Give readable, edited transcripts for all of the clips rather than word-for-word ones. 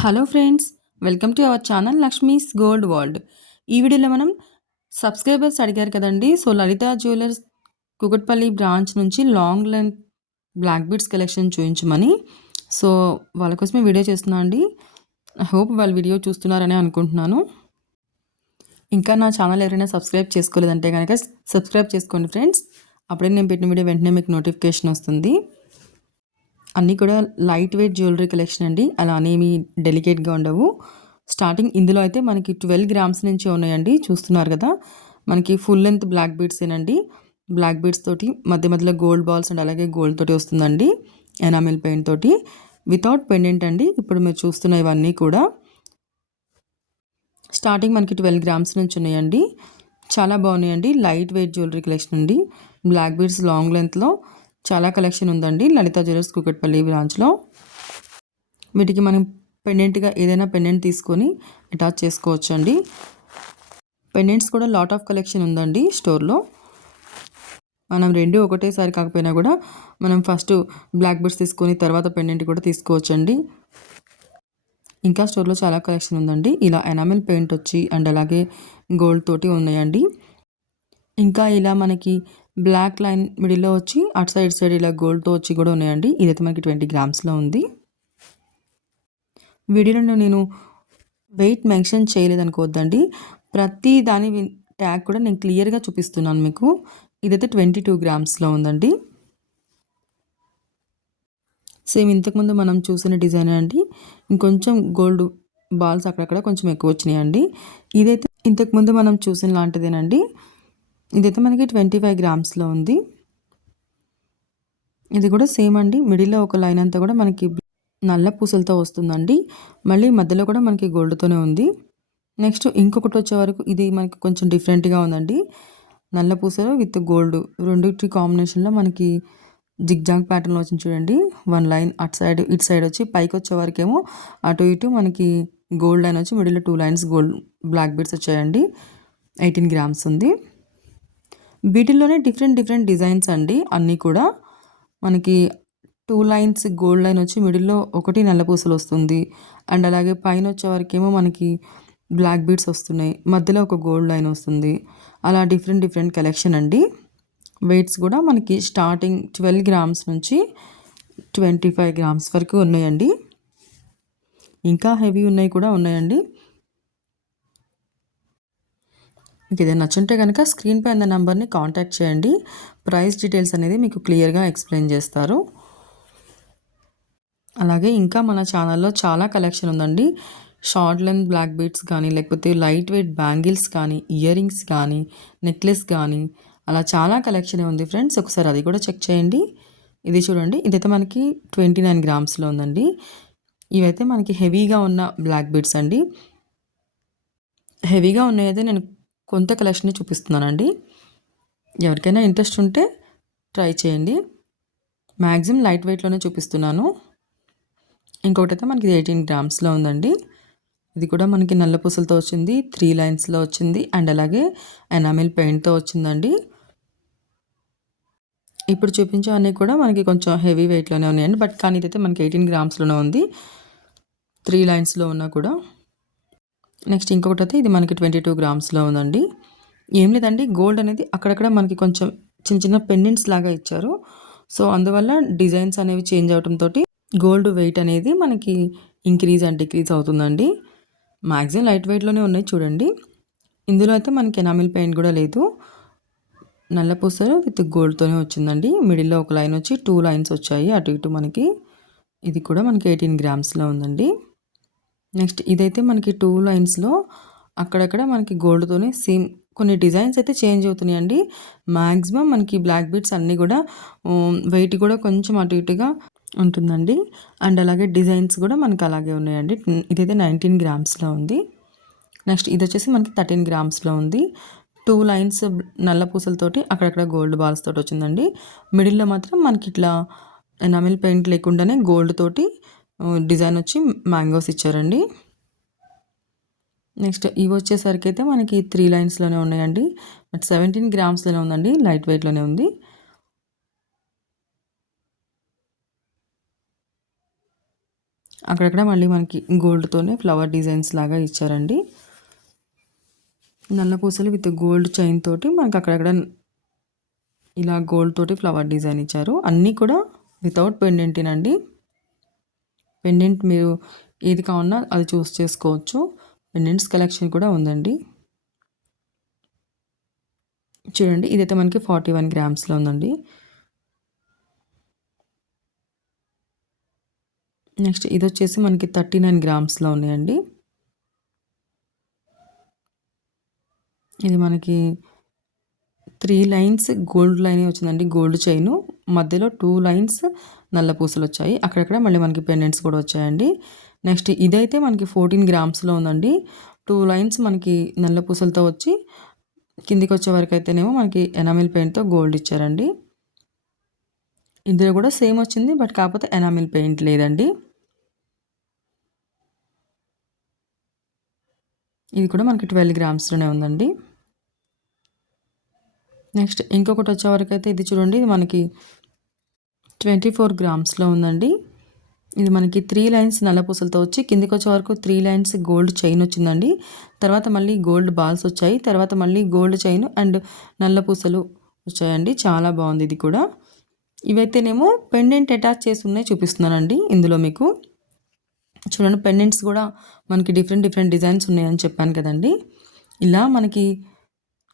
Hello friends, welcome to our channel Lakshmi's gold world. ఈ వీడియోలో మనం సబ్స్క్రైబర్స్ అడిగారు కదండి. So Lalitha jewellers Kukatpally branch నుంచి long length black beads collection చూపించమని. సో వాళ్ళ కోసమే వీడియో చేస్తున్నా అండి. ఐ హోప్ వాళ్ళ వీడియో చూస్తున్నారని అనుకుంటున్నాను. ఇంకా నా ఛానల్ ఎవరైనా సబ్స్క్రైబ్ చేసుకోలేదంటే కనుక సబ్స్క్రైబ్ చేసుకోండి ఫ్రెండ్స్. అప్పుడే నేను పెట్టిన వీడియో వెంటనే మీకు నోటిఫికేషన్ వస్తుంది. అన్నీ కూడా లైట్ వెయిట్ జ్యువెలరీ కలెక్షన్ అండి. అలా అనేమి డెలికేట్గా ఉండవు. స్టార్టింగ్ ఇందులో అయితే మనకి 12 గ్రామ్స్ నుంచి ఉన్నాయండి. చూస్తున్నారు కదా, మనకి ఫుల్ లెంత్ బ్లాక్ బీడ్స్ ఏనండి. బ్లాక్ బీడ్స్ తోటి మధ్య మధ్యలో గోల్డ్ బాల్స్ అండ్ అలాగే గోల్డ్ తోటి వస్తుందండి. ఎనామిల్ పెయింట్ తోటి వితౌట్ పెండెంట్ అండి. ఇప్పుడు మీరు చూస్తున్న ఇవన్నీ కూడా స్టార్టింగ్ మనకి 12 గ్రామ్స్ నుంచి ఉన్నాయండి. చాలా బాగున్నాయండి. లైట్ వెయిట్ జ్యువెలరీ కలెక్షన్ అండి. బ్లాక్ బీడ్స్ లాంగ్ లెంత్లో చాలా కలెక్షన్ ఉందండి లలిత జ్యువెలర్స్ కుకట్పల్లి బ్రాంచ్లో. వీటికి మనం పెండెంట్గా ఏదైనా పెండెంట్ తీసుకొని అటాచ్ చేసుకోవచ్చు అండి. పెండెంట్స్ కూడా లాట్ ఆఫ్ కలెక్షన్ ఉందండి స్టోర్లో. మనం రెండు ఒకటేసారి కాకపోయినా కూడా మనం ఫస్ట్ బ్లాక్ బీడ్స్ తీసుకొని తర్వాత పెండెంట్ కూడా తీసుకోవచ్చు అండి. ఇంకా స్టోర్లో చాలా కలెక్షన్ ఉందండి. ఇలా ఎనామిల్ పెయింట్ వచ్చి అండ్ అలాగే గోల్డ్ తోటి ఉన్నాయండి. ఇంకా ఇలా మనకి బ్లాక్ లైన్ మిడిల్లో వచ్చి అటు సైడ్ ఇలా గోల్డ్తో వచ్చి కూడా ఉన్నాయండి. ఇదైతే మనకి 20 గ్రామ్స్లో ఉంది. వీడియోలో నేను వెయిట్ మెన్షన్ చేయలేదనుకోవద్దండి. ప్రతి దాని ట్యాగ్ కూడా నేను క్లియర్గా చూపిస్తున్నాను మీకు. ఇదైతే 22 గ్రామ్స్లో ఉందండి. సేమ్ ఇంతకుముందు మనం చూసిన డిజైన్ అండి. ఇంకొంచెం గోల్డ్ బాల్స్ అక్కడక్కడ కొంచెం ఎక్కువ వచ్చినాయండి. ఇదైతే ఇంతకుముందు మనం చూసిన లాంటిదేనండి. ఇదైతే మనకి 25 గ్రామ్స్లో ఉంది. ఇది కూడా సేమ్ అండి. మిడిల్లో ఒక లైన్ అంతా కూడా మనకి నల్ల పూసలతో వస్తుందండి. మళ్ళీ మధ్యలో కూడా మనకి గోల్డ్తోనే ఉంది. నెక్స్ట్ ఇంకొకటి వచ్చే వరకు ఇది మనకి కొంచెం డిఫరెంట్గా ఉందండి. నల్ల పూసలు విత్ గోల్డ్ రెండింటి కాంబినేషన్లో మనకి జిగ్జాగ్ ప్యాటర్న్లో వచ్చింది చూడండి. వన్ లైన్ అటు సైడ్ ఇటు సైడ్ వచ్చి పైకి వచ్చే వరకేమో అటు ఇటు మనకి గోల్డ్ లైన్ వచ్చి మిడిల్లో 2 లైన్స్ గోల్డ్ బ్లాక్ బీడ్స్ వచ్చాయండి. 18 గ్రామ్స్ ఉంది. వీటిల్లోనే డిఫరెంట్ డిజైన్స్ అండి. అన్నీ కూడా మనకి 2 లైన్స్ గోల్డ్ లైన్ వచ్చి మిడిల్లో ఒకటి నల్ల పూసలు వస్తుంది. అండ్ అలాగే పైన వచ్చే వరకేమో మనకి బ్లాక్ బీడ్స్ వస్తున్నాయి. మధ్యలో ఒక గోల్డ్ లైన్ వస్తుంది. అలా డిఫరెంట్ కలెక్షన్ అండి. వెయిట్స్ కూడా మనకి స్టార్టింగ్ 12 గ్రామ్స్ నుంచి 25 గ్రామ్స్ వరకు ఉన్నాయండి. ఇంకా హెవీ ఉన్నాయి కూడా ఉన్నాయండి. మీకు ఏదైనా నచ్చుంటే కనుక స్క్రీన్ పై ఉన్న నెంబర్ని కాంటాక్ట్ చేయండి. ప్రైస్ డీటెయిల్స్ అనేది మీకు క్లియర్గా ఎక్స్ప్లెయిన్ చేస్తారు. అలాగే ఇంకా మన ఛానల్లో చాలా కలెక్షన్ ఉందండి. షార్ట్ లెంత్ బ్లాక్ బీడ్స్ కానీ లేకపోతే లైట్ వెయిట్ బ్యాంగిల్స్ కానీ ఇయర్ రింగ్స్ కానీ నెక్లెస్ కానీ అలా చాలా కలెక్షన్ ఉంది ఫ్రెండ్స్. ఒకసారి అది కూడా చెక్ చేయండి. ఇది చూడండి, ఇదైతే మనకి 29 గ్రామ్స్లో ఉందండి. ఇవైతే మనకి హెవీగా ఉన్న బ్లాక్ బీడ్స్ అండి. హెవీగా ఉన్నాయైతే నేను కొంత కలెక్షన్ చూపిస్తున్నానండి. ఎవరికైనా ఇంట్రెస్ట్ ఉంటే ట్రై చేయండి. మ్యాక్సిమం లైట్ వెయిట్లోనే చూపిస్తున్నాను. ఇంకొకటి అయితే మనకి 18 గ్రామ్స్లో ఉందండి. ఇది కూడా మనకి నల్ల పూసలతో వచ్చింది. 3 లైన్స్లో వచ్చింది అండ్ అలాగే ఎనామిల్ పెయింట్తో వచ్చిందండి. ఇప్పుడు చూపించేవన్నీ కూడా మనకి కొంచెం హెవీ వెయిట్లోనే ఉన్నాయండి. బట్ కానీ ఇదైతే మనకి 18 గ్రామ్స్లోనే ఉంది, 3 లైన్స్లో ఉన్నా కూడా. నెక్స్ట్ ఇంకొకటి అయితే ఇది మనకి 22 గ్రామ్స్లో ఉందండి. ఏం లేదండి, గోల్డ్ అనేది అక్కడక్కడ మనకి కొంచెం చిన్న పెండెంట్స్ లాగా ఇచ్చారు. సో అందువల్ల డిజైన్స్ అనేవి చేంజ్ అవడంతో గోల్డ్ వెయిట్ అనేది మనకి ఇంక్రీజ్ అండ్ డిక్రీజ్ అవుతుందండి. మ్యాక్సిమం లైట్ వెయిట్లోనే ఉన్నాయి చూడండి. ఇందులో అయితే మనకి ఎనామిల్ పెయింట్ కూడా లేదు. నల్ల పూసలు విత్ గోల్డ్తోనే వచ్చిందండి. మిడిల్లో ఒక లైన్ వచ్చి 2 లైన్స్ వచ్చాయి అటు ఇటు మనకి. ఇది కూడా మనకి 18 గ్రామ్స్లో ఉందండి. నెక్స్ట్ ఇదైతే మనకి 2 లైన్స్లో అక్కడక్కడ మనకి గోల్డ్తోనే సేమ్ కొన్ని డిజైన్స్ అయితే చేంజ్ అవుతున్నాయండి. మ్యాక్సిమం మనకి బ్లాక్ బీడ్స్ అన్నీ కూడా వెయిట్ కూడా కొంచెం అటు ఇటుగా ఉంటుందండి. అండ్ అలాగే డిజైన్స్ కూడా మనకి అలాగే ఉన్నాయండి. ఇదైతే 19 గ్రామ్స్లో ఉంది. నెక్స్ట్ ఇది వచ్చేసి మనకి 13 గ్రామ్స్లో ఉంది. 2 లైన్స్ నల్ల పూసలతోటి అక్కడక్కడ గోల్డ్ బాల్స్ తోటి వచ్చిందండి. మిడిల్లో మాత్రం మనకి ఇట్లా ఎనామిల్ పెయింట్ లేకుండానే గోల్డ్ తోటి డిజైన్ వచ్చి మ్యాంగోస్ ఇచ్చారండి. నెక్స్ట్ ఇవి వచ్చేసరికి అయితే మనకి 3 లైన్స్లోనే ఉన్నాయండి. బట్ 17 గ్రామ్స్లోనే ఉందండి, లైట్ వెయిట్లోనే ఉంది. అక్కడక్కడ మళ్ళీ మనకి గోల్డ్తోనే ఫ్లవర్ డిజైన్స్ లాగా ఇచ్చారండి. నల్ల పూసలు విత్ గోల్డ్ చైన్ తోటి మనకు అక్కడక్కడ ఇలా గోల్డ్ తోటి ఫ్లవర్ డిజైన్ ఇచ్చారు. అన్నీ కూడా వితౌట్ పెండెంటేనండి. పెండెంట్ మీరు ఏది కావాలన్నా అది చూస్ చేసుకోవచ్చు. పెండెంట్స్ కలెక్షన్ కూడా ఉందండి. చూడండి ఇదైతే మనకి 41 గ్రామ్స్లో ఉందండి. నెక్స్ట్ ఇది వచ్చేసి మనకి 39 గ్రామ్స్లో ఉన్నాయండి. ఇది మనకి 3 లైన్స్ గోల్డ్ లైన్ వచ్చిందండి. గోల్డ్ చైను మధ్యలో 2 లైన్స్ నల్ల పూసలు వచ్చాయి. అక్కడక్కడ మళ్ళీ మనకి పెండెంట్స్ కూడా వచ్చాయండి. నెక్స్ట్ ఇదైతే మనకి 14 గ్రామ్స్లో ఉందండి. 2 లైన్స్ మనకి నల్ల పూసలతో వచ్చి కిందికి వచ్చే వరకు అయితేనేమో మనకి ఎనామిల్ పెయింట్తో గోల్డ్ ఇచ్చారండి. ఇందులో కూడా సేమ్ వచ్చింది, బట్ కాకపోతే ఎనామిల్ పెయింట్ లేదండి. ఇది కూడా మనకి 12 గ్రామ్స్లోనే ఉందండి. నెక్స్ట్ ఇంకొకటి వచ్చేవరకు అయితే ఇది చూడండి, ఇది మనకి 24 గ్రామ్స్లో ఉందండి. ఇది మనకి 3 లైన్స్ నల్ల పూసలతో వచ్చి కిందికి వచ్చే వరకు 3 లైన్స్ గోల్డ్ చైన్ వచ్చిందండి. తర్వాత మళ్ళీ గోల్డ్ బాల్స్ వచ్చాయి. తర్వాత మళ్ళీ గోల్డ్ చైన్ అండ్ నల్ల పూసలు వచ్చాయండి. చాలా బాగుంది ఇది కూడా. ఇవైతేనేమో పెండెంట్ అటాచ్ చేసి ఉన్నాయి చూపిస్తున్నానండి. ఇందులో మీకు చూడండి పెండెంట్స్ కూడా మనకి డిఫరెంట్ డిజైన్స్ ఉన్నాయని చెప్పాను కదండి. ఇలా మనకి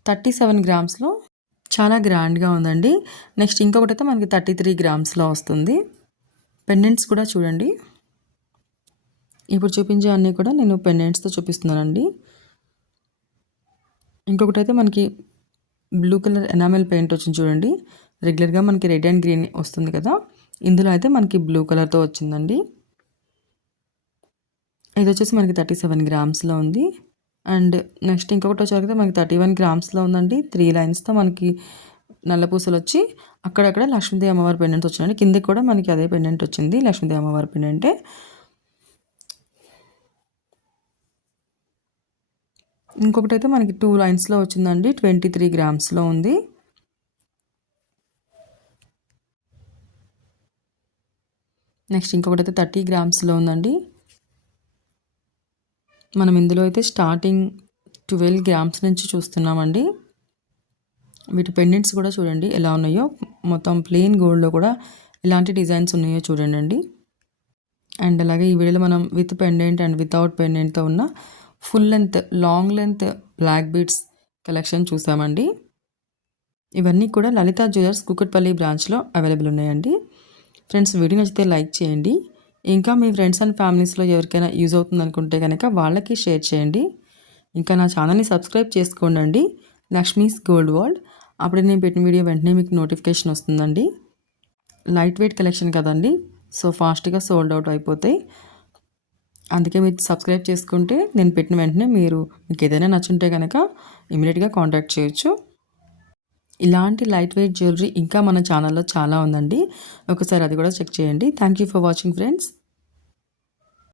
37 గ్రామ్స్లో చాలా గ్రాండ్గా ఉందండి. నెక్స్ట్ ఇంకొకటి అయితే మనకి 33 గ్రామ్స్లో వస్తుంది. పెండెంట్స్ కూడా చూడండి. ఇప్పుడు చూపించే అన్నీ కూడా నేను పెండెంట్స్తో చూపిస్తున్నానండి. ఇంకొకటి అయితే మనకి బ్లూ కలర్ ఎనామెల్ పెయింట్ వచ్చింది చూడండి. రెగ్యులర్గా మనకి రెడ్ అండ్ గ్రీన్ వస్తుంది కదా, ఇందులో అయితే మనకి బ్లూ కలర్తో వచ్చిందండి. ఇది వచ్చేసి మనకి 37 గ్రామ్స్లో ఉంది. అండ్ నెక్స్ట్ ఇంకొకటి వచ్చేసరికి మనకి 31 గ్రామ్స్లో ఉందండి. 3 లైన్స్తో మనకి నల్ల పూసలు వచ్చి అక్కడక్కడ లక్ష్మీదేవి అమ్మవారి పెండెంట్ వచ్చిందండి. కిందకి కూడా మనకి అదే పెండెంట్ వచ్చింది, లక్ష్మీదేవి అమ్మవారి పెండెంటే. ఇంకొకటి అయితే మనకి 2 లైన్స్లో వచ్చిందండి. 23 గ్రామ్స్లో ఉంది. నెక్స్ట్ ఇంకొకటి అయితే 30 గ్రామ్స్లో ఉందండి. మనం ఇందులో అయితే స్టార్టింగ్ 12 గ్రామ్స్ నుంచి చూస్తున్నామండి. వీటి పెండెంట్స్ కూడా చూడండి ఎలా ఉన్నాయో. మొత్తం ప్లెయిన్ గోల్డ్లో కూడా ఎలాంటి డిజైన్స్ ఉన్నాయో చూడండి. అండ్ అలాగే ఈ వీడియోలో మనం విత్ పెండెంట్ అండ్ వితౌట్ పెండెంట్తో ఉన్న full length long length black beads collection చూసామండి. ఇవన్నీ కూడా లలితా జ్యువెలర్స్ కూకట్పల్లి బ్రాంచ్లో అవైలబుల్ ఉన్నాయండి. ఫ్రెండ్స్ వీడియో నచ్చితే లైక్ చేయండి. ఇంకా మీ ఫ్రెండ్స్ అండ్ ఫ్యామిలీస్లో ఎవరికైనా యూజ్ అవుతుంది అనుకుంటే కనుక వాళ్ళకి షేర్ చేయండి. ఇంకా నా ఛానల్ని సబ్స్క్రైబ్ చేసుకోండి, లక్ష్మీస్ గోల్డ్ వరల్డ్. అప్పుడే నేను పెట్టిన వీడియో వెంటనే మీకు నోటిఫికేషన్ వస్తుందండి. లైట్ వెయిట్ కలెక్షన్ కదండి, సో ఫాస్ట్గా సోల్డ్ అవుట్ అయిపోతాయి. అందుకే మీరు సబ్స్క్రైబ్ చేసుకుంటే నేను పెట్టిన వెంటనే మీకు ఏదైనా నచ్చుంటే కనుక ఇమీడియట్గా కాంటాక్ట్ చేయొచ్చు. ఇలాంటి లైట్ వెయిట్ జ్యువెలరీ ఇంకా మన ఛానల్లో చాలా ఉందండి. ఒకసారి అది కూడా చెక్ చేయండి. Thank you for watching friends.